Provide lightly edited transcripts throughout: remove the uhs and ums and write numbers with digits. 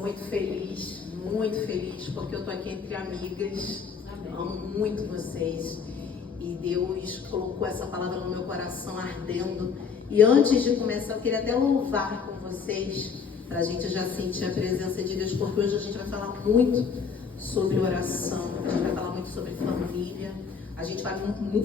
muito feliz, porque eu tô aqui entre amigas. Amo muito vocês. E Deus colocou essa palavra no meu coração ardendo. E antes de começar, eu queria até louvar com vocês, para a gente já sentir a presença de Deus, porque hoje a gente vai falar muito sobre oração, a gente vai falar muito sobre família. A gente vai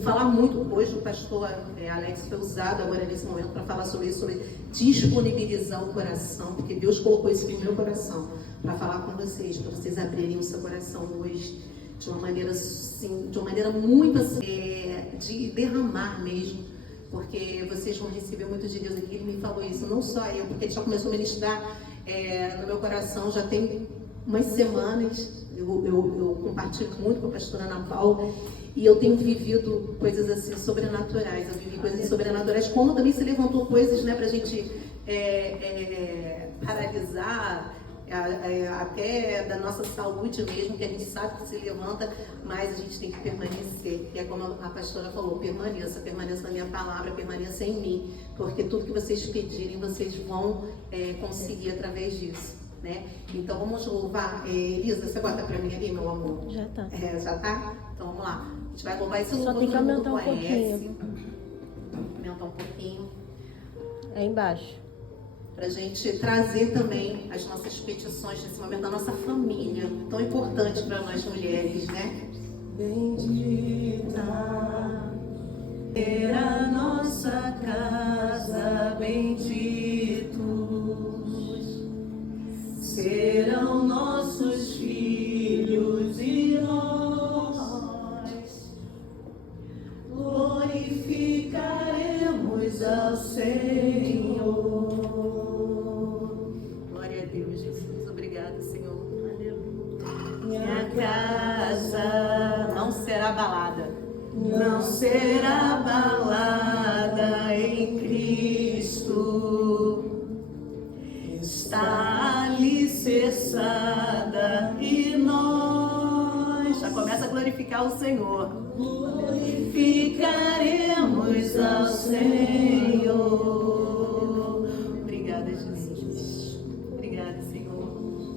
falar muito, hoje o pastor Alex foi usado agora nesse momento para falar sobre isso, sobre disponibilizar o coração, porque Deus colocou isso no meu coração, para falar com vocês, para vocês abrirem o seu coração hoje, de uma maneira assim, de uma maneira muito assim, de derramar mesmo, porque vocês vão receber muito de Deus aqui. Ele me falou isso, não só eu, porque ele já começou a ministrar no meu coração, já tem umas semanas, eu compartilho muito com a pastora Ana Paula, e eu tenho vivido coisas assim sobrenaturais. Eu vivi coisas sobrenaturais, como também se levantou coisas, né, pra gente paralisar, até da nossa saúde mesmo, que a gente sabe que se levanta, mas a gente tem que permanecer. E é como a pastora falou, permaneça na minha palavra, permaneça em mim, porque tudo que vocês pedirem, vocês vão conseguir através disso, né? Então vamos louvar. Elisa, você bota pra mim ali, meu amor? Já tá. Já tá? Então vamos lá. A gente vai louvar esse louvor. Só tem que aumentar um pouquinho. Aumentar um pouquinho. É embaixo. Pra gente trazer também as nossas petições nesse momento da nossa família, tão importante para nós mulheres, né? Bendita era nossa casa, benditos serão nossos filhos e nós glorificaremos ao Senhor. Glória a Deus, Jesus. Obrigada, Senhor. Minha casa Não será abalada. não será abalada em Cristo. Está alicerçada e nós Já começa a glorificar o Senhor. glorificaremos ao Senhor. Obrigada, Jesus. Obrigada, Senhor.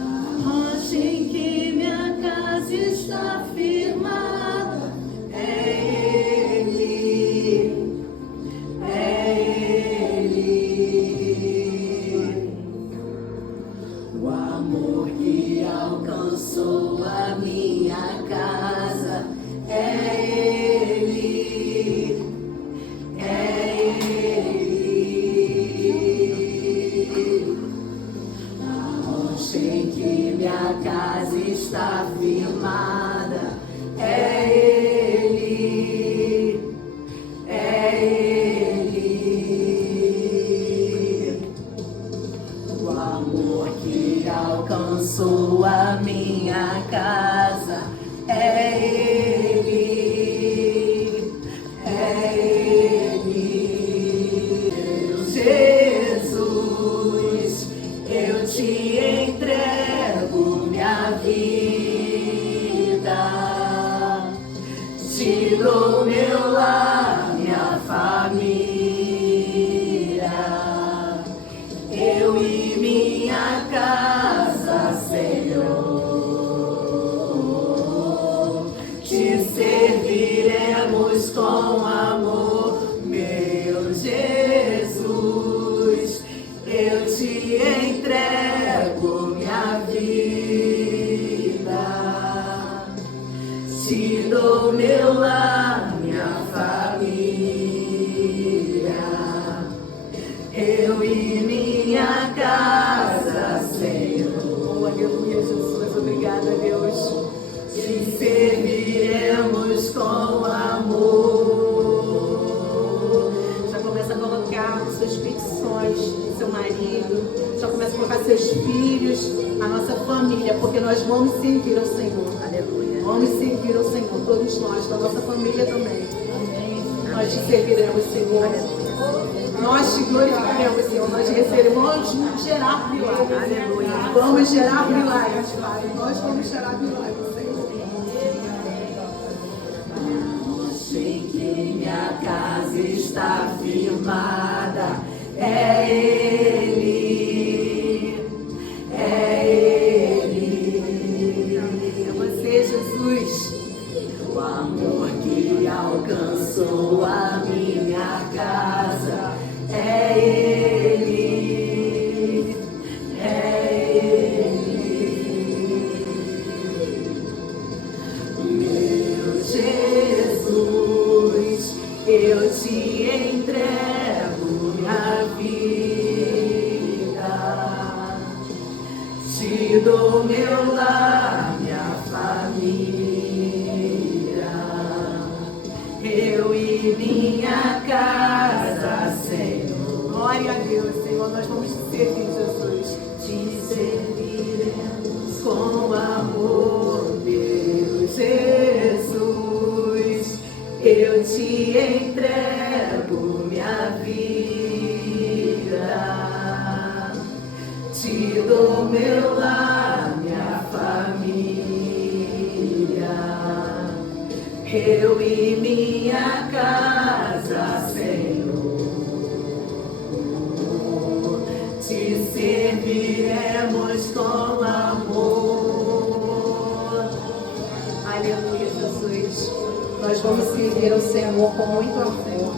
A rocha em que minha casa está firmada é Ele, é Ele. O amor que alcançou a minha casa é Ele, é Ele. A rocha em que minha casa está firmada é Ele, é Ele. O amor que alcançou a minha casa é Ele, é Ele. Jesus, eu te entrego minha vida, te dou meu lar, minha família, eu e minha casa, Senhor, te serviremos com amor, meu Jesus, eu te entrego minha vida, te dou meu lar, minha família, eu e minha casa, Senhor. Aleluia, Jesus. Obrigada, Deus. Te serviremos com amor. Já começa a colocar suas petições, seu marido, já começa a colocar seus filhos, a nossa família, porque nós vamos servir ao Senhor. Aleluia. Vamos servir ao Senhor, todos nós, da nossa família também. Nós te serviremos, Senhor. Aleluia. Nós te glorificaremos, Senhor. Nós receberemos, vamos gerar milagres. Aleluia. Vamos gerar milagres, Pai. Nós vamos gerar milagres, Senhor. Sei que minha casa está firmada, é Ele, é Te dou meu lar, minha família, eu e minha casa, Senhor. Glória a Deus, Senhor, nós vamos te servir, Jesus. Te serviremos com amor, meu Jesus. Eu te entrego minha vida. Te dou meu lar, minha família, eu e minha casa, Senhor. Te serviremos com amor. Aleluia, Jesus. Nós vamos servir ao Senhor com muito amor.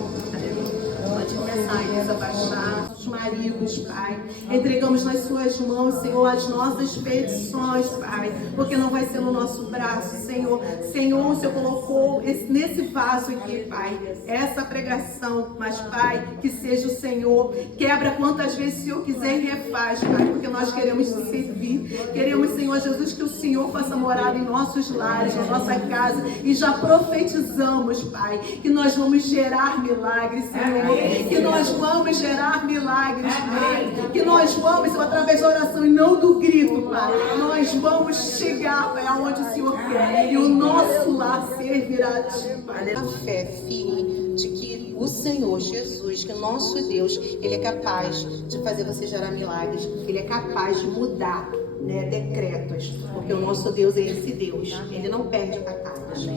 Pode começar a desabaixar os maridos, Pai. Entregamos nas suas mãos, Senhor, as nossas petições, Pai. Porque não vai ser no nosso braço, Senhor. Senhor, o Senhor colocou nesse vaso aqui, Pai, essa pregação. Mas, Pai, que seja o Senhor. Quebra quantas vezes o Senhor quiser e refaz, Pai. Porque nós queremos te servir. Queremos, Senhor Jesus, que o Senhor faça morada em nossos lares, na nossa casa. E já profetizamos, Pai, que nós vamos gerar milagres, Senhor. Que nós vamos gerar milagres, Pai. Que nós vamos, Senhor, através da oração e não do grito, Pai. Nós vamos chegar, Pai, aonde o Senhor quer. E o nosso lar servirá a Ti, Pai. A fé firme de que o Senhor Jesus, que o nosso Deus, Ele é capaz de fazer você gerar milagres. Ele é capaz de mudar, né, decretos. Porque o nosso Deus é esse Deus. Ele não perde batalhas.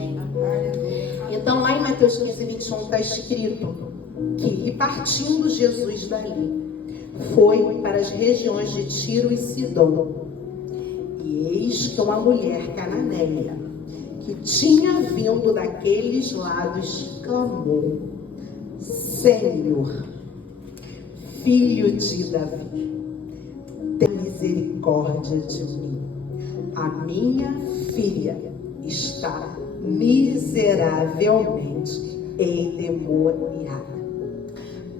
Então, lá em Mateus 15, 21, está escrito que, e partindo Jesus dali, foi para as regiões de Tiro e Sidom. E eis que uma mulher cananeia, que tinha vindo daqueles lados, clamou: Senhor, filho de Davi, tem misericórdia de mim. A minha filha está miseravelmente endemoniada.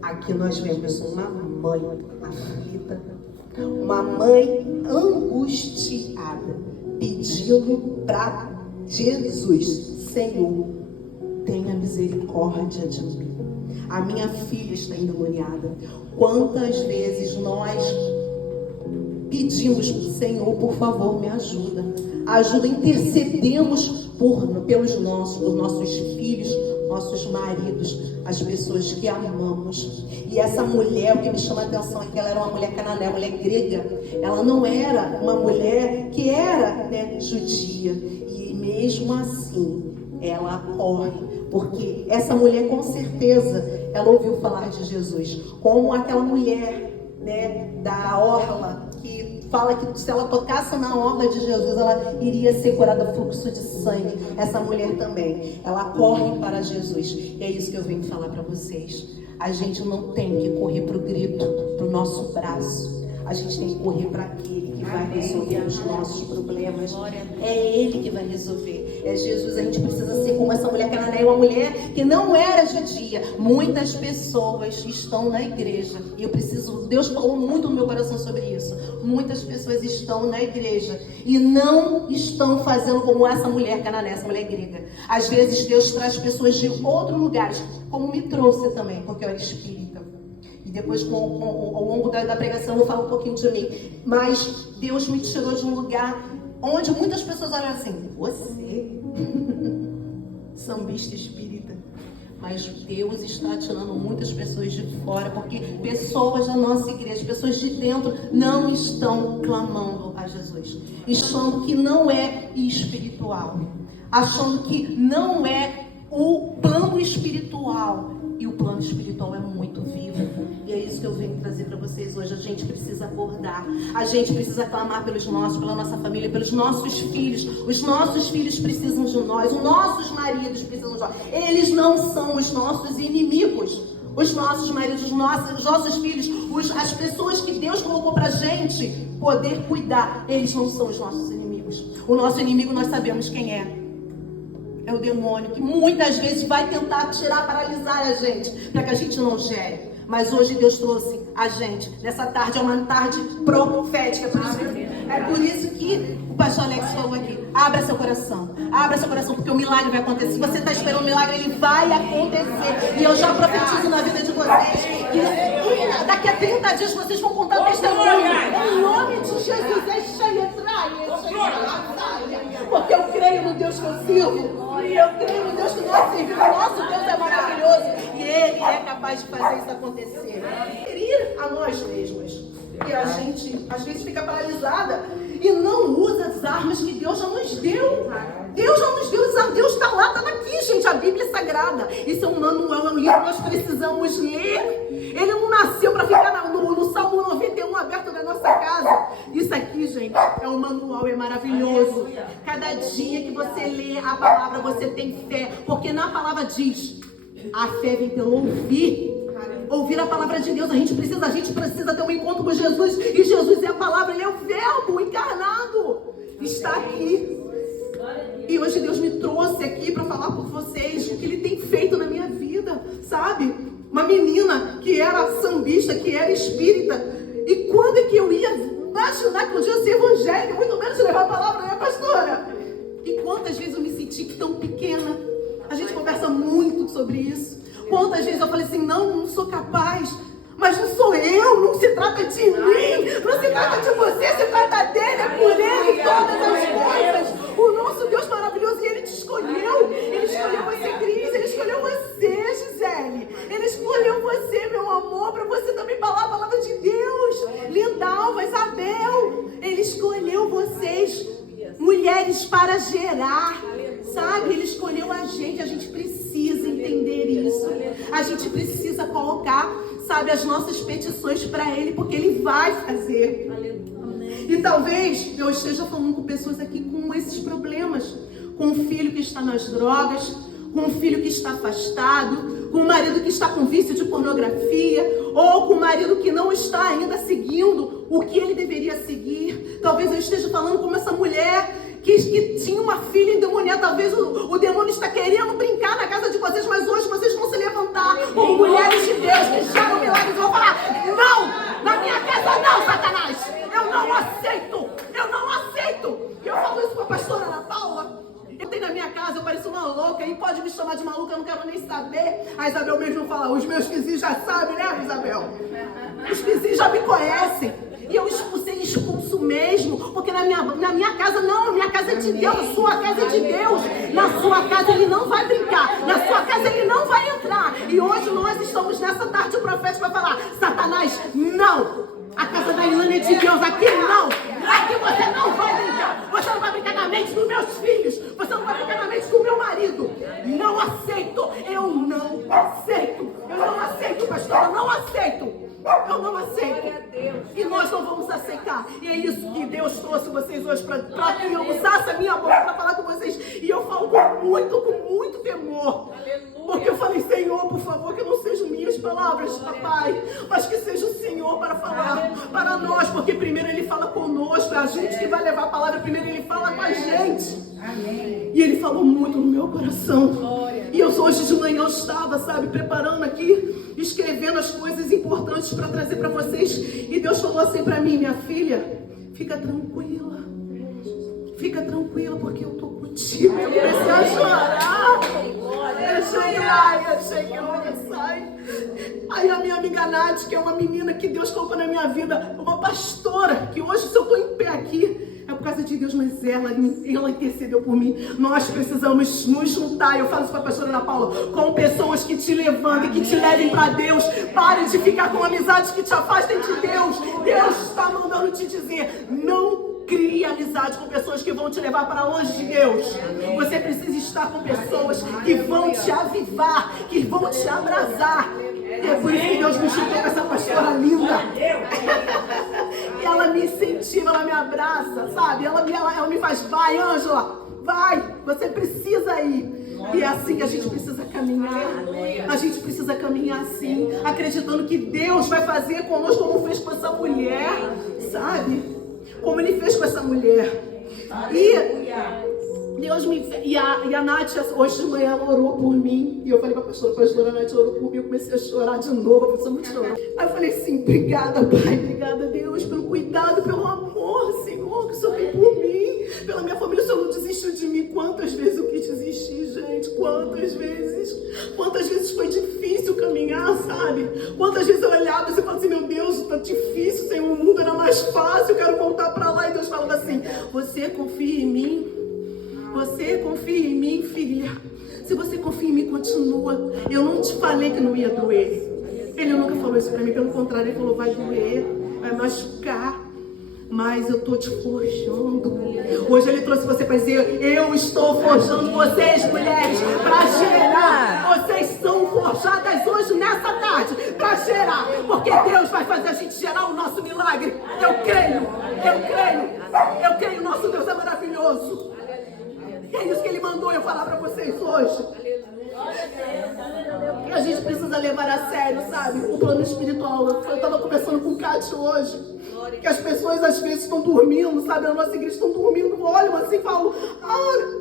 Aqui nós vemos uma mãe aflita, uma mãe angustiada, pedindo para Jesus: Senhor, tenha misericórdia de mim. A minha filha está endemoniada. Quantas vezes nós pedimos: Senhor, por favor, me ajuda. Ajuda, intercedemos pelos nossos filhos, nossos maridos, as pessoas que amamos. E essa mulher, o que me chama a atenção é que ela era uma mulher cananeia, uma mulher grega. Ela não era uma mulher que era, né, judia. E mesmo assim, ela corre. Porque essa mulher, com certeza, ela ouviu falar de Jesus. Como aquela mulher, né, da orla, que fala que se ela tocasse na orla de Jesus, ela iria ser curada do fluxo de sangue. Essa mulher também, ela corre para Jesus. E é isso que eu venho falar para vocês. A gente não tem que correr para o grito, para o nosso braço. A gente tem que correr para aquele que vai resolver os nossos problemas. É Ele que vai resolver. É Jesus. A gente precisa ser como essa mulher cananeia, uma mulher que não era judia. Muitas pessoas estão na igreja. E eu preciso, Deus falou muito no meu coração sobre isso. Muitas pessoas estão na igreja e não estão fazendo como essa mulher cananeia, essa mulher grega. Às vezes Deus traz pessoas de outros lugares, como me trouxe também, porque eu era espírita. E depois, ao longo da pregação, eu vou falar um pouquinho de mim. Mas Deus me tirou de um lugar onde muitas pessoas olham assim: você, sambista espírita. Mas Deus está tirando muitas pessoas de fora, porque pessoas da nossa igreja, pessoas de dentro, não estão clamando a Jesus. Achando que não é espiritual. Achando que não é o plano espiritual. E o plano espiritual é muito vivo. E é isso que eu venho trazer para vocês hoje. A gente precisa acordar. A gente precisa clamar pelos nossos, pela nossa família, pelos nossos filhos. Os nossos filhos precisam de nós. Os nossos maridos precisam de nós. Eles não são os nossos inimigos. Os nossos maridos, os nossos filhos, as pessoas que Deus colocou para a gente poder cuidar, eles não são os nossos inimigos. O nosso inimigo nós sabemos quem é. É o demônio, que muitas vezes vai tentar tirar, paralisar a gente, para que a gente não gere. Mas hoje Deus trouxe a gente. Nessa tarde é uma tarde profética. Por isso que o pastor Alex falou aqui. Abra seu coração. Abra seu coração, porque o milagre vai acontecer. Se você está esperando o milagre, ele vai acontecer. E eu já profetizo na vida de vocês que daqui a 30 dias vocês vão contar o testemunho. Em nome de Jesus, porque eu creio no Deus que eu sirvo. E eu creio no Deus que nós servimos. O nosso Deus é maravilhoso. E Ele é capaz de fazer isso acontecer. Ferir a nós mesmos. E a gente, às vezes, fica paralisada e não usa as armas que Deus já nos deu. Deus já nos deu. Deus está lá, está aqui, gente. A Bíblia é sagrada. Isso é um manual, é um livro que nós precisamos ler. Ele não nasceu para ficar no Salmo 91 aberto na nossa casa. Isso aqui, gente, é um manual, é maravilhoso. Cada dia que você lê a palavra, você tem fé. Porque na palavra diz, a fé vem pelo ouvir. Ouvir a palavra de Deus. A gente precisa ter um encontro com Jesus. E Jesus é a palavra, Ele é o verbo encarnado. Está aqui. E hoje Deus me trouxe aqui para falar com vocês o que Ele tem feito na minha vida, sabe? Uma menina que era sambista, que era espírita. E quando é que eu ia imaginar que um dia eu ia ser evangélica, muito menos levar a palavra, né, pastora? E quantas vezes eu me senti tão pequena? A gente conversa muito sobre isso. Quantas vezes eu falei assim, não sou capaz. Mas não sou eu, não se trata de mim, não se trata de você, se trata dele, é por ele todas as coisas. O nosso Deus maravilhoso, e Ele te escolheu. Ele escolheu você, Cris, Ele escolheu você, Gisele. Ele escolheu você, meu amor, para você também falar a palavra de Deus. Lindalva, Isabel, Ele escolheu vocês, mulheres, para gerar. Sabe, Ele escolheu a gente precisa entender isso. A gente precisa colocar, sabe, as nossas petições para Ele, porque Ele vai fazer. E talvez eu esteja falando com pessoas aqui com esses problemas, com um filho que está nas drogas, com um filho que está afastado, com um marido que está com vício de pornografia, ou com um marido que não está ainda seguindo o que ele deveria seguir. Talvez eu esteja falando com essa mulher que tinha uma filha endemoniada. Talvez o demônio está querendo brincar na casa de vocês, mas hoje vocês vão se levantar como mulheres de Deus que geram milagres e vão falar, não, na minha casa não, Satanás, eu não aceito, eu não aceito. Eu falo isso com a pastora Ana Paula. Eu tenho na minha casa, eu pareço uma louca, e pode me chamar de maluca, eu não quero nem saber. A Isabel mesmo fala, os meus vizinhos já sabem, né, Isabel? Os vizinhos já me conhecem. E eu expulso mesmo, porque na minha casa não, a minha casa é de Deus, a sua casa é de Deus. Na sua casa ele não vai brincar, na sua casa ele não vai entrar. E hoje nós estamos nessa tarde profética para falar, Satanás, não! A casa da Ilana é de Deus, aqui não! Aqui você não vai brincar! Você não vai brincar na mente dos meus filhos! Você não vai brincar na mente do meu marido! Não aceito! Eu não aceito! Eu não aceito, pastora! Não aceito! Eu não aceito. E nós não vamos aceitar. E é isso que Deus trouxe vocês hoje para que eu usasse a minha boca para falar com vocês. E eu falo com muito temor. Porque eu falei, Senhor, por favor, que não sejam minhas palavras, papai, mas que seja o Senhor para falar para nós. Porque primeiro Ele fala conosco, é a gente que vai levar a palavra. Primeiro Ele fala com a gente. Amém. E Ele falou muito no meu coração. E eu hoje de manhã eu estava, sabe, preparando aqui, escrevendo as coisas importantes para trazer para vocês. E Deus falou assim para mim, minha filha, fica tranquila. Fica tranquila, porque eu estou contigo. Eu comecei a chorar. Eu achei que eu ia sair. Aí a minha amiga Nath, que é uma menina que Deus colocou na minha vida, uma pastora, que hoje se eu estou em pé aqui, é por causa de Deus, mas ela intercedeu por mim. Nós precisamos nos juntar, eu falo isso para a pastora Ana Paula, com pessoas que te levantem, que te levem para Deus. Pare de ficar com amizades que te afastem de Deus. Deus está mandando te dizer, não crie amizade com pessoas que vão te levar para longe de Deus. Você precisa estar com pessoas que vão te avivar, que vão te abrasar. E é por isso que Deus me juntou com essa pastora linda. E ela me incentiva, ela me abraça, sabe? Ela me faz, vai, Ângela, vai, você precisa ir. E é assim que a gente precisa caminhar. A gente precisa caminhar assim, acreditando que Deus vai fazer conosco como fez com essa mulher, sabe? Como Ele fez com essa mulher. E Deus me... E a Nath, hoje de manhã, ela orou por mim. E eu falei pra pastora, a Nath orou por mim. Eu comecei a chorar de novo, eu muito chorando. Aí eu falei assim, obrigada, Pai, obrigada, Deus, pelo cuidado, pelo amor, Senhor, que o Senhor tem por mim. Pela minha família, o Senhor não desistiu de mim. Quantas vezes eu quis desistir, gente? Quantas vezes? Quantas vezes foi difícil caminhar, sabe? Quantas vezes eu olhava e falava assim, meu Deus, tá difícil, Senhor, o mundo era mais fácil, eu quero voltar pra lá. E Deus falava assim, você confia em mim? Você confia em mim, filha? Se você confia em mim, continua. Eu não te falei que não ia doer. Ele nunca falou isso pra mim, pelo contrário, ele falou, vai doer, vai machucar. Mas eu tô te forjando. Hoje ele trouxe você para dizer, eu estou forjando vocês, mulheres, para gerar. Vocês são forjadas hoje, nessa tarde, para gerar. Porque Deus vai fazer a gente gerar o nosso milagre. Eu creio. Nosso Deus é maravilhoso. É isso que ele mandou eu falar para vocês hoje. E a gente precisa levar a sério, sabe? O plano espiritual. Eu estava conversando com o Cátia hoje. Que as pessoas às vezes estão dormindo, sabe? Na nossa igreja estão dormindo, olham assim e falam.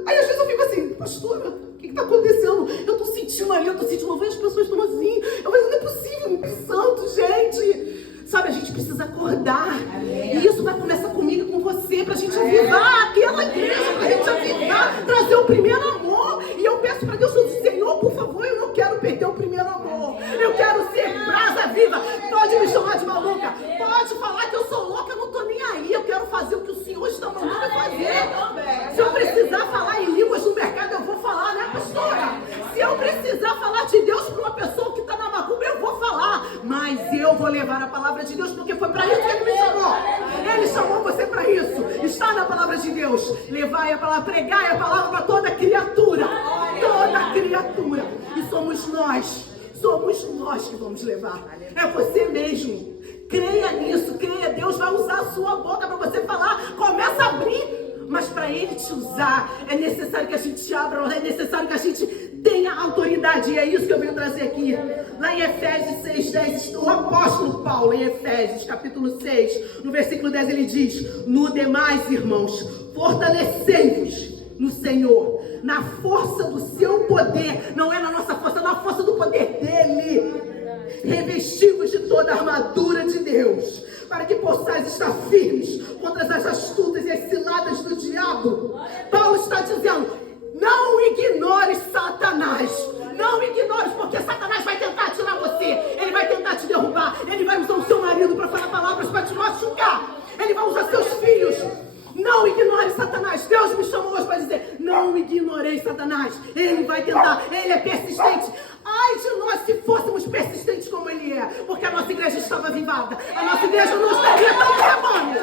Aí às vezes eu fico assim, pastora, o que está acontecendo? Eu estou sentindo ali, eu vejo as pessoas estão assim. Eu falei, não é possível, é santo, gente. Sabe, a gente precisa acordar. E isso vai começar comigo e com você, pra gente avivar aquela igreja, pra gente avivar, trazer o primeiro amor. E eu peço pra Deus, eu digo, Senhor, por favor, eu não quero perder o primeiro amor. Eu quero ser brasa viva. Pode me chamar de maluca, pode falar que eu sou louca, eu não tô nem aí. Eu quero fazer o que o Senhor está mandando eu fazer. Se eu precisar falar em línguas no mercado, eu vou falar, né, pastora? Se eu precisar falar de Deus pra uma pessoa que tá na macumba, eu vou falar. Mas eu vou levar a palavra de Deus, porque foi para isso que Ele me chamou. Ele chamou você para isso. Está na palavra de Deus. Levai a palavra, pregai a palavra para toda criatura. Toda criatura. E somos nós que vamos levar. É você mesmo. Creia nisso, creia. Deus vai usar a sua boca para você falar. Começa a abrir. Mas para Ele te usar, é necessário que a gente abra, é necessário que a gente tenha autoridade. E é isso que eu venho trazer aqui. Lá em Efésios 6:10, o apóstolo Paulo, em Efésios capítulo 6, no versículo 10, ele diz: no demais, irmãos, fortalecei-vos no Senhor, na força do seu poder. Não é na nossa força, é na força do poder dele. Revestivos de toda a armadura de Deus, para que possais estar firmes contra as astutas e as ciladas do diabo. Paulo está dizendo, não ignore Satanás. Não ignore, porque Satanás vai tentar tirar você. Ele vai tentar te derrubar. Ele vai usar o seu marido para falar palavras para te machucar. Ele vai usar seus filhos. Não ignore Satanás. Deus me chamou hoje para dizer, não ignorei Satanás. Ele vai tentar, ele é persistente. Ai de nós se fôssemos persistentes como ele é. Porque a nossa igreja estava avivada. A nossa igreja não estaria tão demônio.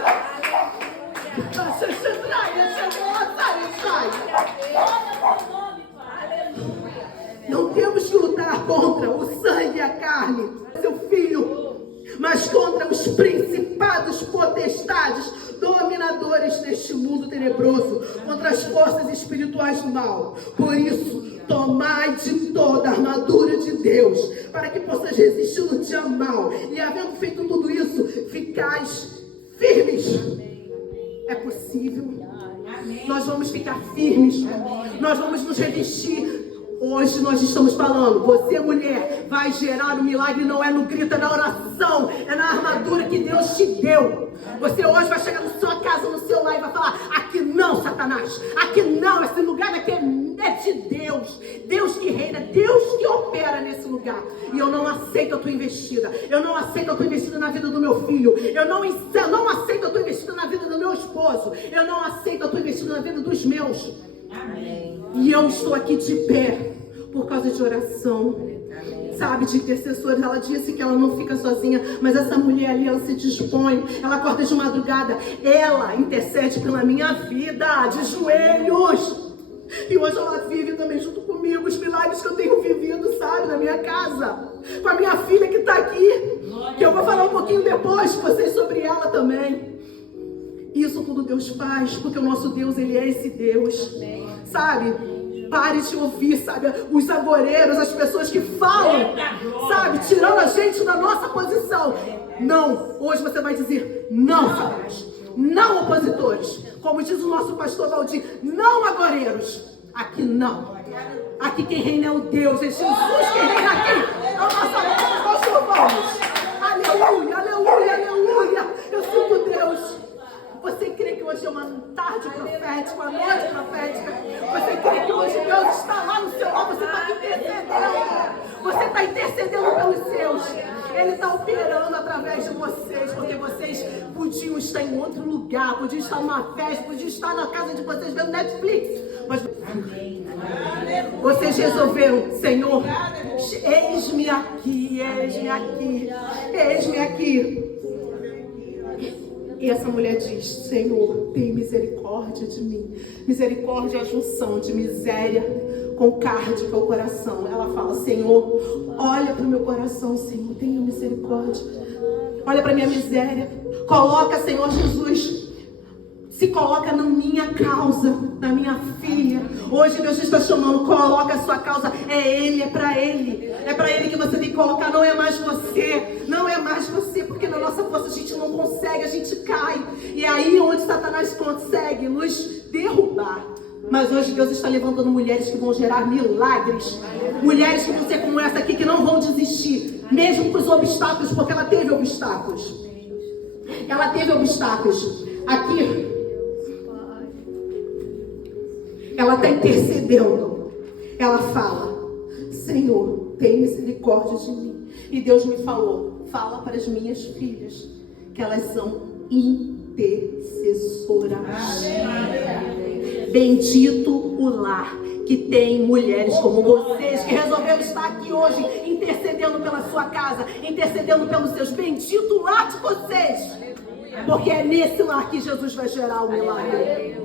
Não temos que lutar contra o sangue e a carne, seu filho, mas contra os principados, potestades, dominadores deste mundo tenebroso, contra as forças espirituais do mal. Por isso, tomai de toda a armadura de Deus, para que possas resistir no dia mal, e havendo feito tudo isso, ficais firmes. É possível. Nós vamos ficar firmes. Nós vamos nos revestir. Hoje nós estamos falando, você mulher vai gerar o milagre, não é no grito, é na oração, é na armadura que Deus te deu. Você hoje vai chegar na sua casa, no seu lar e vai falar, aqui não, Satanás, aqui não, esse lugar aqui é de Deus, Deus que reina, Deus que opera nesse lugar. E eu não aceito a tua investida, eu não aceito a tua investida na vida do meu filho, eu não aceito a tua investida na vida do meu esposo, eu não aceito a tua investida na vida dos meus. Amém. E eu estou aqui de pé por causa de oração, sabe, de intercessores. Ela disse que ela não fica sozinha, mas essa mulher ali, ela se dispõe, ela acorda de madrugada, ela intercede pela minha vida, de joelhos. E hoje ela vive também junto comigo os milagres que eu tenho vivido, sabe, na minha casa, com a minha filha que está aqui, que eu vou falar um pouquinho depois com vocês sobre ela também. Isso tudo Deus faz, porque o nosso Deus, Ele é esse Deus, sabe? Pare de ouvir, sabe? Os agoreiros, as pessoas que falam, sabe? Tirando a gente da nossa posição. Não, hoje você vai dizer, não, Satanás. não opositores. Como diz o nosso pastor Valdir, não agoreiros. Aqui não. Aqui quem reina é o Deus, é Jesus quem reina aqui. É o nosso Deus, nós louvamos. Aleluia, aleluia, aleluia. Eu sinto Deus. Você crê que hoje é uma tarde profética, uma noite profética? Você crê que hoje Deus está lá no seu lado? Você está intercedendo. Você está intercedendo pelos seus. Ele está operando através de vocês, porque vocês podiam estar em outro lugar, podiam estar numa festa, podiam estar na casa de vocês vendo Netflix. Mas vocês resolveram, Senhor, eis-me aqui, eis-me aqui, eis-me aqui. E essa mulher diz, Senhor, tem misericórdia de mim. Misericórdia é a junção de miséria com carne ao coração. Ela fala, Senhor, olha para o meu coração, Senhor, tenha misericórdia. Olha para a minha miséria. Coloca, Senhor Jesus, se coloca na minha causa, na minha filha. Hoje Deus está chamando, coloca a sua causa. É Ele, é para Ele. É para Ele que você tem que colocar, não é mais você. Não é mais você, porque na nossa força a gente não consegue, a gente cai. E é aí onde Satanás consegue nos derrubar. Mas hoje Deus está levantando mulheres que vão gerar milagres. Mulheres que vão ser como essa aqui, que não vão desistir. Mesmo com os obstáculos, porque ela teve obstáculos. Ela teve obstáculos. Aqui, ela está intercedendo. Ela fala, Senhor, tem misericórdia de mim. E Deus me falou, fala para as minhas filhas que elas são intercessoras. Bendito o lar que tem mulheres como vocês, que resolveram estar aqui hoje, intercedendo pela sua casa, intercedendo pelos seus. Bendito o lar de vocês, porque é nesse lar que Jesus vai gerar o milagre.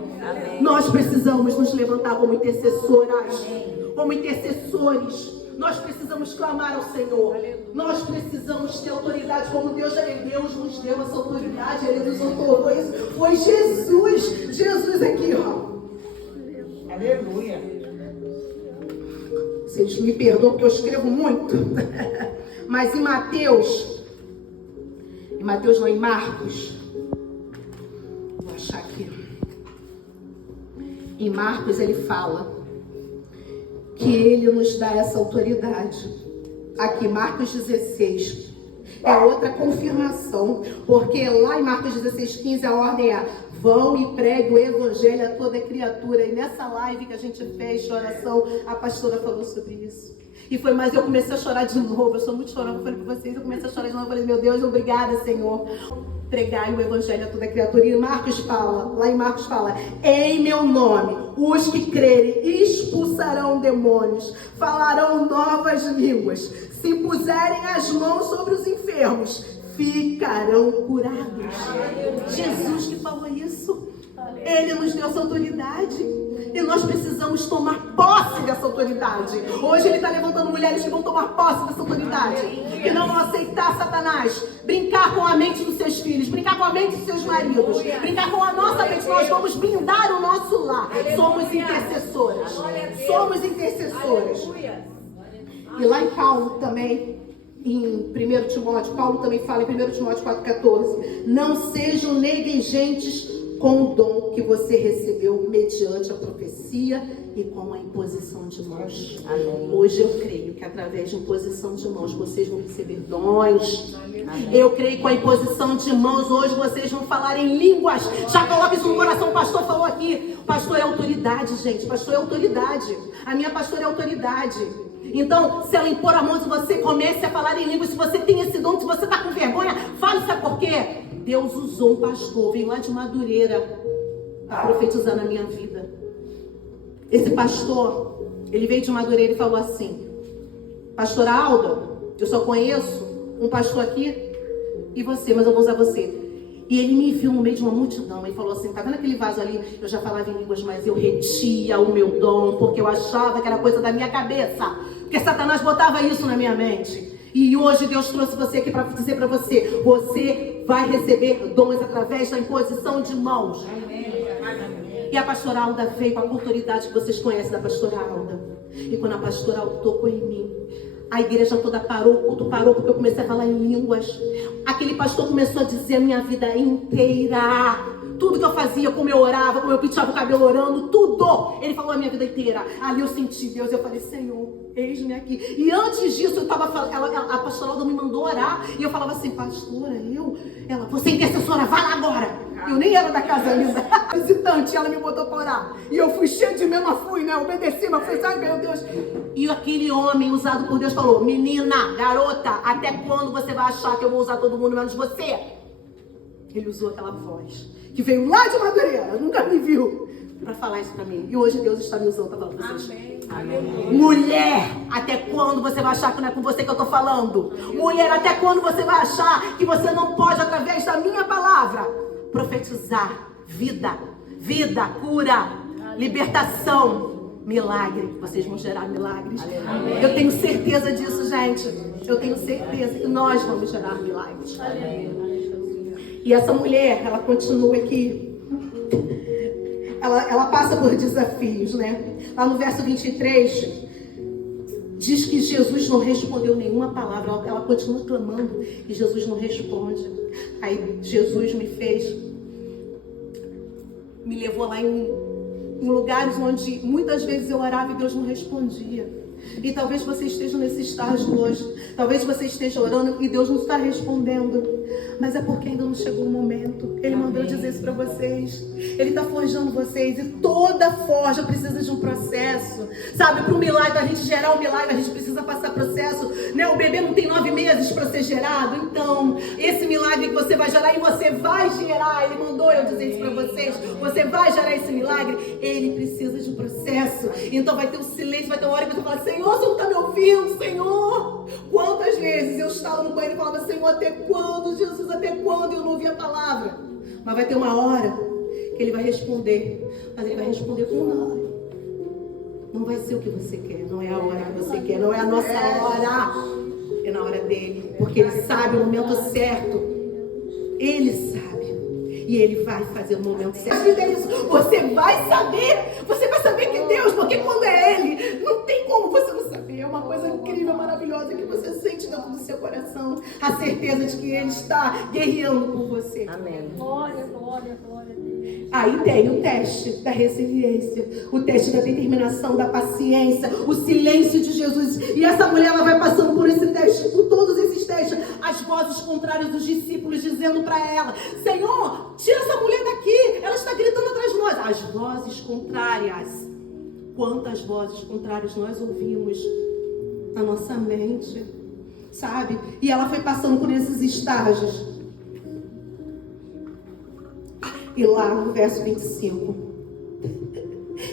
Nós precisamos nos levantar como intercessoras, como intercessores. Nós precisamos clamar ao Senhor. Nós precisamos ter autoridade, como Deus nos deu essa autoridade. Ele nos outorgou isso. Foi Jesus. Jesus aqui, ó. Aleluia. Vocês me perdoam porque eu escrevo muito. Mas em Marcos, não, em Marcos. Vou achar aqui. Em Marcos ele fala que ele nos dá essa autoridade. Aqui, Marcos 16. É outra confirmação. Porque lá em Marcos 16:15 a ordem é: vão e pregue o evangelho a toda criatura. E nessa live que a gente fez de oração, a pastora falou sobre isso. E foi, mas eu comecei a chorar de novo. Eu sou muito chorando, eu falei com vocês. Eu comecei a chorar de novo. Eu falei, meu Deus, obrigada, Senhor. Pregai o evangelho a toda criatura. E Marcos fala, lá em Marcos fala, em meu nome, os que crerem expulsarão demônios, falarão novas línguas, se puserem as mãos sobre os enfermos, ficarão curados. Jesus que falou isso. Ele nos deu essa autoridade. E nós precisamos tomar posse dessa autoridade. Hoje ele está levantando mulheres que vão tomar posse dessa autoridade. Que não vão aceitar Satanás brincar com a mente dos seus filhos, brincar com a mente dos seus maridos, brincar com a nossa mente. Nós vamos blindar o nosso lar. Somos intercessoras. Somos intercessoras. E lá em Paulo também, em 1 Timóteo, Paulo também fala em 1 Timóteo 4,14: não sejam negligentes com o dom que você recebeu mediante a profecia e com a imposição de mãos. Amém. Hoje eu creio que através de imposição de mãos vocês vão receber dons. Amém. Eu creio que com a imposição de mãos hoje vocês vão falar em línguas. Já coloca isso no coração. O pastor falou aqui. Pastor é autoridade, gente. Pastor é autoridade. A minha pastora é autoridade. Então, se ela impor a mão de você, comece a falar em línguas. Se você tem esse dom, se você está com vergonha, fale, sabe por quê? Deus usou um pastor, veio lá de Madureira para profetizar na minha vida. Esse pastor, ele veio de Madureira e falou assim: pastora Alda, eu só conheço um pastor aqui e você, mas eu vou usar você. E ele me viu no meio de uma multidão. Ele falou assim: tá vendo aquele vaso ali? Eu já falava em línguas, mas eu retia o meu dom, porque eu achava que era coisa da minha cabeça. Porque Satanás botava isso na minha mente. E hoje Deus trouxe você aqui para dizer para você: você vai receber dons através da imposição de mãos. E a pastora Alda veio com a autoridade que vocês conhecem da pastora Alda. E quando a pastora Alda tocou em mim, a igreja toda parou, o culto parou, porque eu comecei a falar em línguas. aquele pastor começou a dizer a minha vida inteira. Tudo que eu fazia, como eu orava, como eu penteava o cabelo orando, tudo. Ele falou a minha vida inteira. Ali eu senti Deus, eu falei, Senhor, eis-me aqui. E antes disso, eu tava, a pastora Alda me mandou orar. E eu falava assim, pastora, ela, você é intercessora, vai lá agora. Eu nem era da casa ainda, visitante, ela me botou para orar. E eu fui cheia de mesmo, fui, né? Obedeci, mas fui, ai meu Deus. E aquele homem usado por Deus falou, menina, garota, até quando você vai achar que eu vou usar todo mundo menos você? Ele usou aquela voz que veio lá de Madureira, nunca me viu, para falar isso para mim. E hoje Deus está me usando para falar para vocês. Amém. Mulher, até quando você vai achar que não é com você que eu estou falando? Mulher, até quando você vai achar que você não pode, através da minha palavra, profetizar vida, cura, libertação, milagre. Vocês vão gerar milagres. Amém. Eu tenho certeza disso, gente. Eu tenho certeza que nós vamos gerar milagres. Amém. E essa mulher, ela continua aqui. Ela passa por desafios, né? Lá no verso 23, diz que Jesus não respondeu nenhuma palavra. Ela continua clamando e Jesus não responde. Aí Jesus me levou lá em lugares onde muitas vezes eu orava e Deus não respondia. E talvez você esteja nesse estágio hoje. Talvez você esteja orando e Deus não está respondendo. Mas é porque ainda não chegou o momento. Ele mandou dizer isso para vocês. Ele está forjando vocês. E toda forja precisa de um processo. Sabe, para o milagre, a gente gerar o milagre, a gente precisa passar processo. Né? O bebê não tem 9 meses para ser gerado. Então, esse milagre que você vai gerar, e você vai gerar. Ele mandou eu dizer isso para vocês. Você vai gerar esse milagre. Ele precisa de um processo. Então vai ter um silêncio, vai ter uma hora que você fala, Senhor, você não está me ouvindo, Senhor? Quantas vezes eu estava no banheiro e falava, Senhor, até quando, Jesus, até quando? Eu não ouvi a palavra. Mas vai ter uma hora que Ele vai responder. Mas Ele vai responder com não. Não vai ser o que você quer. Não é a hora que você quer. Não é a nossa hora. É na hora dEle. Porque Ele sabe o momento certo. Ele sabe. E Ele vai fazer no momento certo. Você vai saber que Deus, porque quando é Ele, não tem como você não saber. É uma coisa incrível, maravilhosa, que você sente dentro do seu coração. A certeza de que Ele está guerreando por você. Amém. Glória, glória, glória a Deus. Aí tem o teste da resiliência, o teste da determinação, da paciência, o silêncio de Jesus. E essa mulher, ela vai passando por esse teste, por todos esses testes. As vozes contrárias dos discípulos dizendo para ela, Senhor, tira essa mulher daqui, ela está gritando atrás de nós. As vozes contrárias. Quantas vozes contrárias nós ouvimos na nossa mente, sabe? E ela foi passando por esses estágios. E lá no verso 25,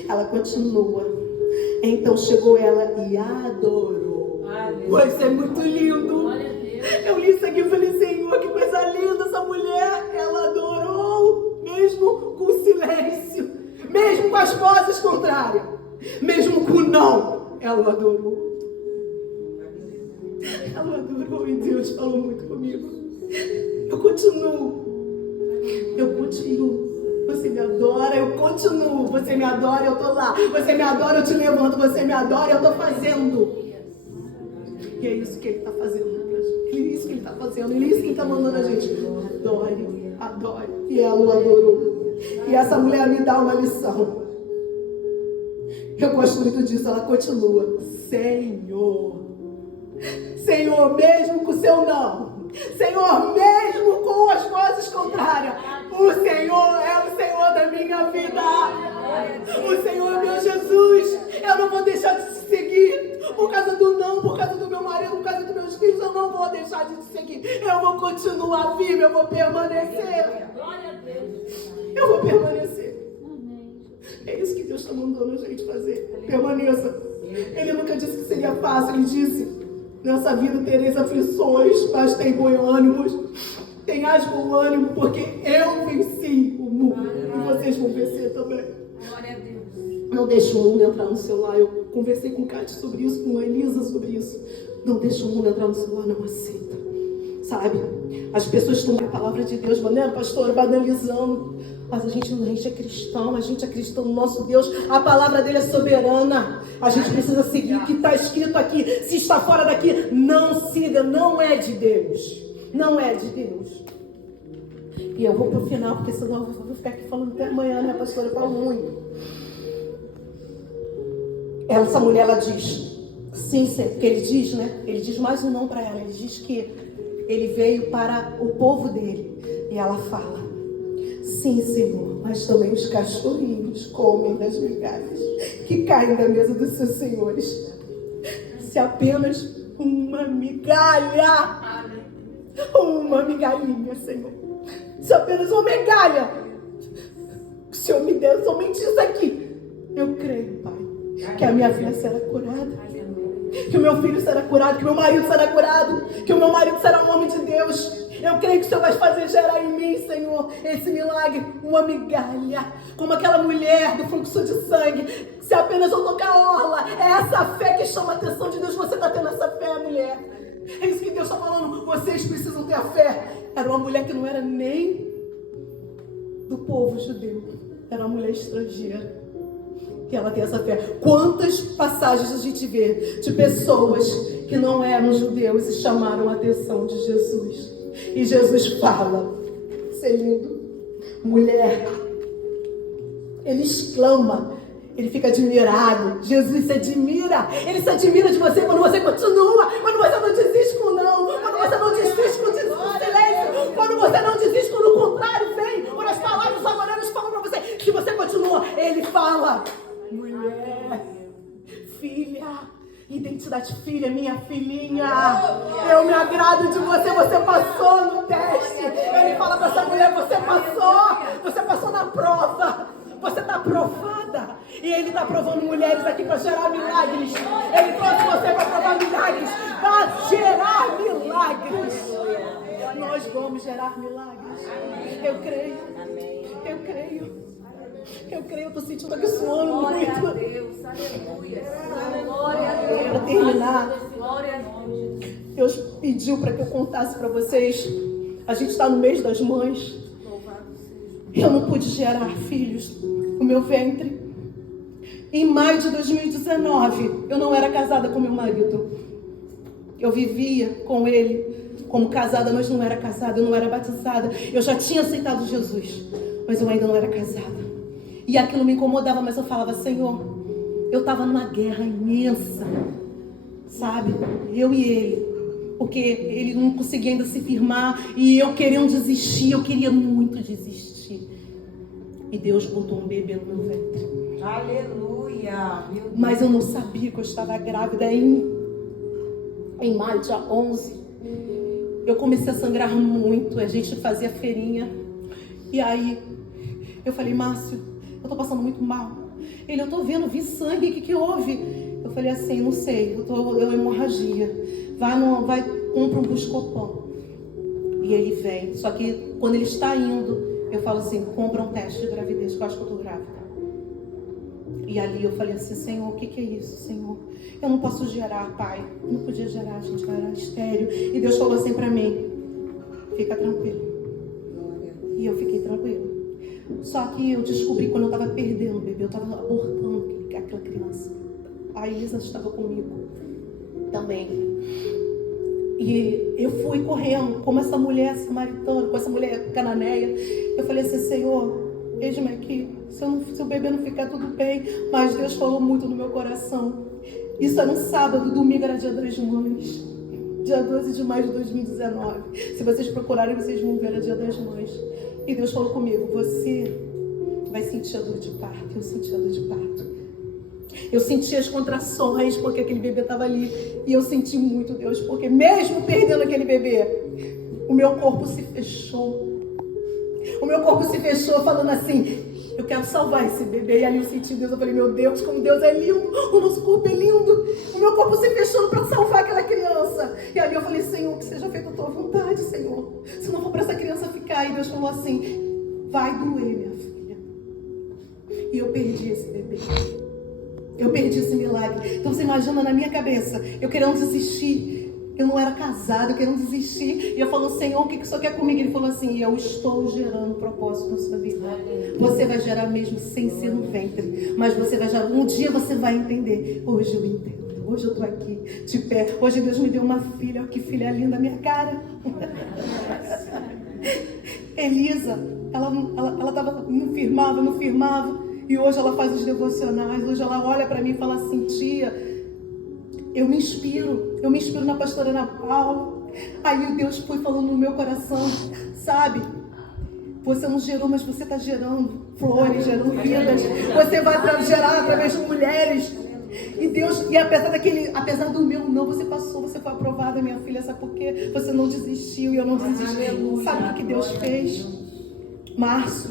ela continua. Então chegou ela e adorou. Isso é muito lindo. Eu li isso aqui e falei, Senhor, que coisa linda essa mulher. Ela adorou, mesmo com o silêncio, mesmo com as vozes contrárias, mesmo com o não. Ela adorou. Ela adorou e Deus falou muito comigo. Eu continuo. Você me adora, eu continuo. Você me adora, eu tô lá. Você me adora, eu te levanto. Você me adora, eu tô fazendo. E é isso que Ele está fazendo pra gente. É isso que Ele está fazendo. É isso que Ele está mandando a gente. Adore. E ela o adorou. E essa mulher me dá uma lição. Eu gosto muito disso. Ela continua. Senhor, mesmo com o seu não. Senhor, mesmo com as vozes contrárias, o Senhor é o Senhor da minha vida. O Senhor é meu Jesus. Eu não vou deixar de te seguir por causa do não, por causa do meu marido, por causa dos meus filhos. Eu não vou deixar de te seguir. Eu vou continuar firme, eu vou permanecer. Eu vou permanecer. É isso que Deus está mandando a gente fazer. Permaneça. Ele nunca disse que seria fácil. Ele disse, nessa vida tereis aflições, mas tem bom ânimo. Tenhais bom ânimo, porque eu venci o mundo. E vocês vão vencer também. Glória a Deus. Não deixe o mundo entrar no seu lar. Eu conversei com Cátia sobre isso, com a Elisa sobre isso. Não deixe o mundo entrar no seu lar, não aceita. Sabe? As pessoas estão com a palavra de Deus, pastora, banalizando. Mas a gente é cristão, no nosso Deus. A palavra dele é soberana. A gente precisa seguir o que está escrito aqui. Se está fora daqui, não siga, não é de Deus. não é de Deus. E eu vou pro final, porque senão eu vou ficar aqui falando até amanhã, né, pastora? Eu falo muito. Essa mulher, ela diz, sim, porque ele diz, né? Ele diz mais um não para ela. Ele diz que ele veio para o povo dele. E ela fala, sim, Senhor, mas também os cachorrinhos comem das migalhas que caem da mesa dos seus senhores. Se apenas uma migalha, uma migalhinha, Senhor. Se apenas uma migalha, o Senhor me deu somente isso aqui. Eu creio, Pai, que a minha filha será curada, que o meu filho será curado, que o meu marido será curado, que o meu marido será um homem de Deus. Eu creio que o Senhor vai fazer gerar em mim, Senhor, esse milagre, uma migalha, como aquela mulher do fluxo de sangue. Se apenas eu tocar a orla, é essa fé que chama a atenção de Deus. Você está tendo essa fé, mulher? É isso que Deus está falando. Vocês precisam ter a fé. Era uma mulher que não era nem do povo judeu, era uma mulher estrangeira. Que ela tem essa fé. Quantas passagens a gente vê de pessoas que não eram judeus e chamaram a atenção de Jesus. E Jesus fala, isso é lindo, mulher, ele exclama, ele fica admirado. Jesus se admira, ele se admira de você quando você continua, quando você não desiste com não, quando você não desiste com silêncio, quando você não desiste quando o contrário vem, quando as palavras agora falam para você, que você continua. Ele fala, mulher, filha, identidade, filha, minha filhinha, eu me agrado de você, você passou no teste. Ele fala para essa mulher, você passou na prova, você está aprovada. E ele está provando mulheres aqui para gerar milagres. Ele trouxe você para provar milagres, para gerar milagres. Nós vamos gerar milagres. Eu creio, eu creio. Eu creio, eu estou sentindo aqui suando muito. Glória a Deus, aleluia. Glória a Deus. Para terminar, Glória a Deus. Deus pediu para que eu contasse para vocês. A gente está no mês das mães. Eu não pude gerar filhos no meu ventre. Em maio de 2019, eu não era casada com meu marido. Eu vivia com ele como casada, mas não era casada, eu não era batizada. Eu já tinha aceitado Jesus, mas eu ainda não era casada. E aquilo me incomodava, mas eu falava, Senhor, eu estava numa guerra imensa, sabe? Eu e ele, porque ele não conseguia ainda se firmar e eu querendo desistir, eu queria muito desistir. E Deus botou um bebê no meu ventre. Aleluia. Mas eu não sabia que eu estava grávida em maio, dia 11. Eu comecei a sangrar muito, a gente fazia feirinha. E aí, eu falei, Márcio, eu tô passando muito mal. Ele, eu tô vendo, vi sangue, o que houve? Eu falei assim, não sei, eu hemorragia. Vai, compra um Buscopan. E ele vem, só que quando ele está indo, eu falo assim, compra um teste de gravidez, que eu acho que eu tô grávida. E ali eu falei assim, Senhor, o que é isso, Senhor? Eu não posso gerar, Pai. Eu não podia gerar, a gente vai gerar estéreo. E Deus falou assim pra mim, fica tranquilo. E eu fiquei tranquila. Só que eu descobri quando eu estava perdendo o bebê, eu estava abortando aquela criança. A Isa estava comigo também. E eu fui correndo, como essa mulher samaritana, com essa mulher cananeia. Eu falei assim, Senhor, eis-me aqui. Se o bebê não ficar, tudo bem. Mas Deus falou muito no meu coração. Isso era um sábado, domingo era dia das mães. Dia 12 de maio de 2019. Se vocês procurarem, vocês vão ver, era dia das mães. E Deus falou comigo, você vai sentir a dor de parto. Eu senti a dor de parto. Eu senti as contrações, porque aquele bebê estava ali. E eu senti muito, Deus, porque mesmo perdendo aquele bebê, o meu corpo se fechou. O meu corpo se fechou falando assim, eu quero salvar esse bebê. E ali eu senti Deus, eu falei, meu Deus, como Deus é lindo, o nosso corpo é lindo. O meu corpo se fechou para salvar aquela criança. E ali eu falei, Senhor, que seja feita a tua vontade, Senhor. Se não for para essa criança ficar. E Deus falou assim, vai doer, minha filha. E eu perdi esse bebê. Eu perdi esse milagre. Então você imagina na minha cabeça, eu querendo desistir. Eu não era casada, eu querendo desistir. E eu falo, Senhor, o que o Senhor quer comigo? Ele falou assim, eu estou gerando propósito na sua vida. Você vai gerar mesmo sem ser no ventre. Mas você vai gerar, um dia você vai entender. Hoje eu entendo. Hoje eu tô aqui, de pé. Hoje Deus me deu uma filha. Olha que filha linda, minha cara. Elisa, ela tava, não firmava. E hoje ela faz os devocionais. Hoje ela olha para mim e fala assim: tia, eu me inspiro na pastora Ana Paula. Aí Deus foi falando no meu coração, sabe? Você não gerou, mas você está gerando flores, gerando vidas. Você vai gerar através de mulheres. E Deus, e apesar do meu não, você passou, você foi aprovada, minha filha. Sabe por quê? Você não desistiu e eu não desisti. Sabe o que Deus fez? Março,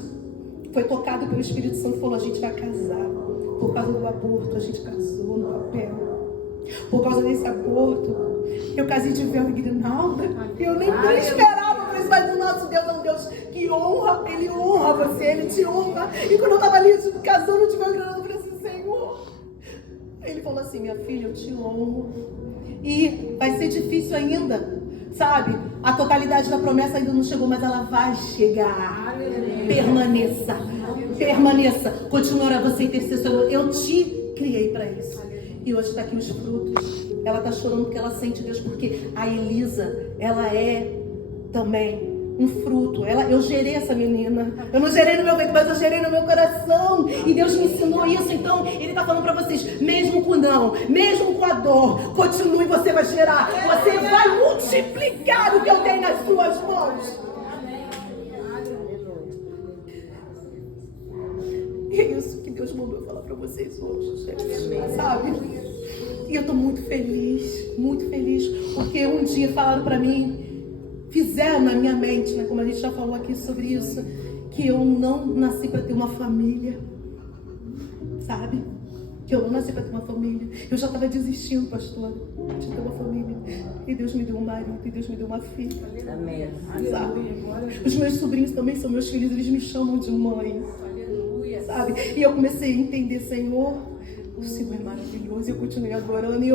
foi tocado pelo Espírito Santo e falou: a gente vai casar. Por causa do aborto, a gente casou no papel. Por causa desse aborto, eu casei de véu e grinalda. Eu nem esperava, mas o nosso Deus é um Deus que honra. Ele honra você, Ele te honra. E quando eu estava ali casando de véu e grinalda, eu falei assim: Senhor. Ele falou assim: minha filha, eu te honro. E vai ser difícil ainda, sabe? A totalidade da promessa ainda não chegou, mas ela vai chegar. Permaneça. Continuará você intercessor. Eu te criei para isso. E hoje está aqui os frutos. Ela está chorando porque ela sente Deus. Porque a Elisa, ela é também um fruto. Eu gerei essa menina. Eu não gerei no meu ventre, mas eu gerei no meu coração. E Deus me ensinou isso. Então, Ele está falando para vocês: mesmo com o não, mesmo com a dor, continue, você vai gerar. Você vai multiplicar o que eu tenho nas suas mãos. E é isso que Deus mandou eu falar para vocês hoje, sabe? E eu tô muito feliz, porque um dia falaram para mim, fizeram na minha mente, né, como a gente já falou aqui sobre isso, que eu não nasci para ter uma família, sabe? Que eu não nasci para ter uma família. Eu já estava desistindo, pastora, de ter uma família. E Deus me deu um marido, e Deus me deu uma filha. Amém. Sabe? Os meus sobrinhos também são meus filhos, eles me chamam de mãe. Sabe? E eu comecei a entender: Senhor, o Senhor é maravilhoso. E eu continuei adorando. E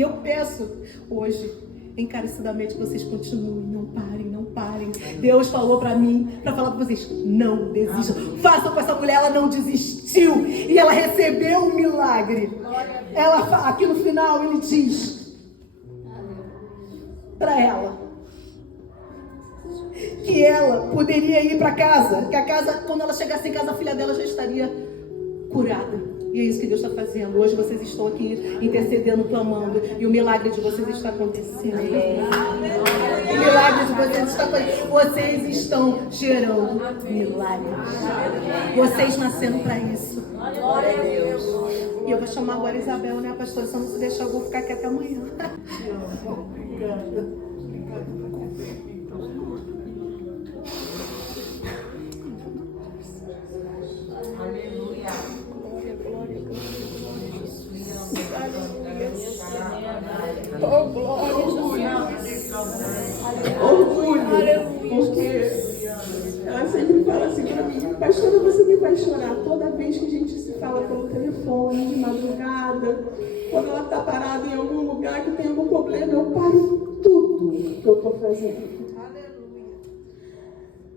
eu peço hoje, encarecidamente, que vocês continuem. Não parem. Deus falou para mim, para falar para vocês: não desistam. Façam com essa mulher. Ela não desistiu. E ela recebeu um milagre. Aqui no final, ele diz para ela que ela poderia ir para casa, que a casa, quando ela chegasse em casa, a filha dela já estaria curada. E é isso que Deus está fazendo. Hoje vocês estão aqui intercedendo, clamando, e o milagre de vocês está acontecendo. O milagre de vocês está acontecendo. Vocês estão gerando milagres. Vocês nasceram para isso. Glória a Deus. E eu vou chamar agora a Isabel, né, pastora? Se eu não se deixar, eu vou ficar aqui até amanhã. Obrigada. Orgulho, porque ela sempre fala assim pra mim: pastora, você me vai chorar toda vez que a gente se fala pelo telefone, de madrugada, quando ela tá parada em algum lugar que tem algum problema, eu paro tudo que eu tô fazendo.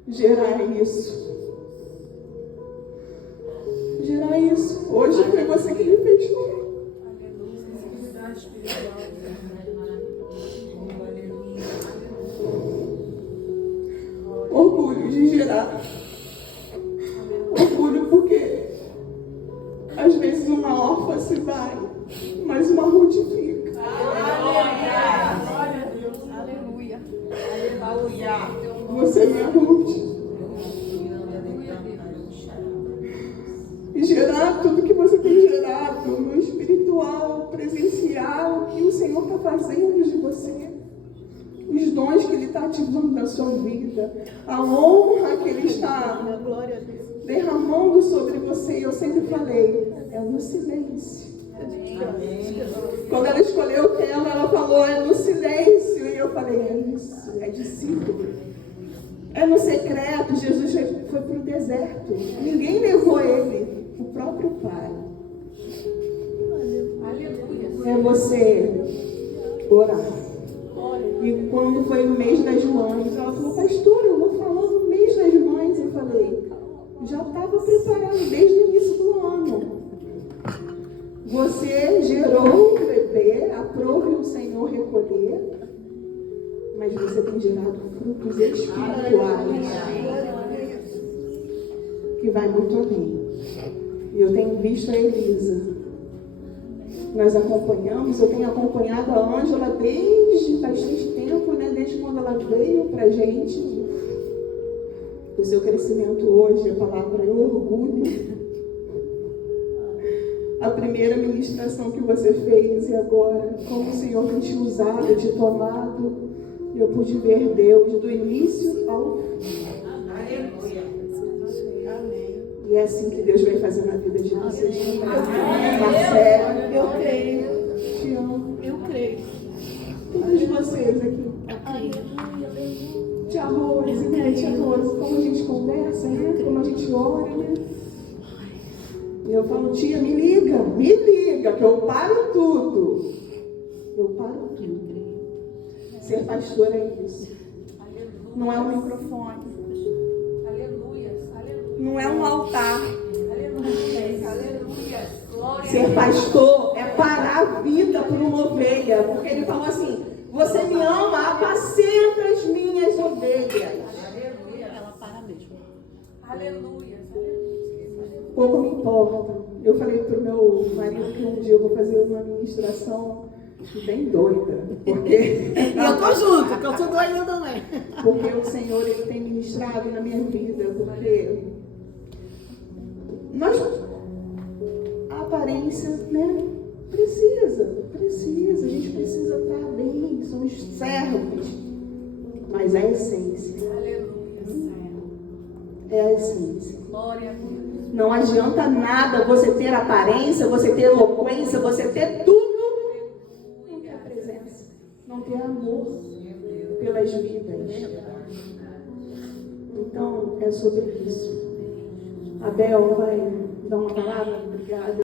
Gerar isso. Hoje foi você que me fez chorar. Orgulho de gerar. Orgulho porque às vezes uma órfã se vai, mas uma Ruth fica. Aleluia. Você é minha Ruth. E gerar tudo que você tem gerado no espiritual, presencial, que o Senhor está fazendo de você. Os dons que Ele está ativando na sua vida, a honra que Ele está derramando sobre você. E eu sempre falei: é no silêncio. Quando ela escolheu o tema, ela falou: é no silêncio. E eu falei: é isso, é discípulo. É no secreto. Jesus foi para o deserto. Ninguém levou Ele, o próprio Pai. É você orar. E quando foi o mês das mães, ela falou: pastora, eu vou falar no mês das mães. Eu falei: já estava preparado desde o início do ano. Você gerou um bebê. colher, aprove o Senhor recolher, mas você tem gerado frutos espirituais que vai muito além. E eu tenho visto a Elisa. Nós acompanhamos, eu tenho acompanhado a Ângela desde bastante tempo, né? Desde quando ela veio pra gente. O seu crescimento hoje, a palavra é orgulho. A primeira ministração que você fez e agora, como o Senhor tem te usado, te tomado, eu pude ver Deus do início ao fim. E é assim que Deus vai fazer na vida de vocês também. Marcelo, eu creio. Te amo. Eu creio. Todos vocês aqui. Tia Rose, né? Tia Rose, como a gente conversa, né? Como a gente ora, né? E eu falo, tia, me liga, que eu paro tudo. Eu paro tudo. Ser pastor é isso. Não é um microfone. Não é um altar. Ser pastor é parar a vida por uma ovelha. Porque ele falou assim, você me ama, apacenta as minhas ovelhas. Ela para mesmo. Aleluia. Pouco me importa. Eu falei pro meu marido que um dia eu vou fazer uma ministração bem doida. Porque Eu tô junto, que eu sou doida também. Porque o Senhor, Ele tem ministrado na minha vida. Porque a aparência, né? Precisa. A gente precisa estar bem. Somos servos. Mas a essência. É a essência. Glória a Deus. Não adianta nada você ter aparência, você ter eloquência, você ter tudo. Não ter a presença. Não ter amor pelas vidas. Então, é sobre isso. Abel vai dar uma palavra? Obrigada.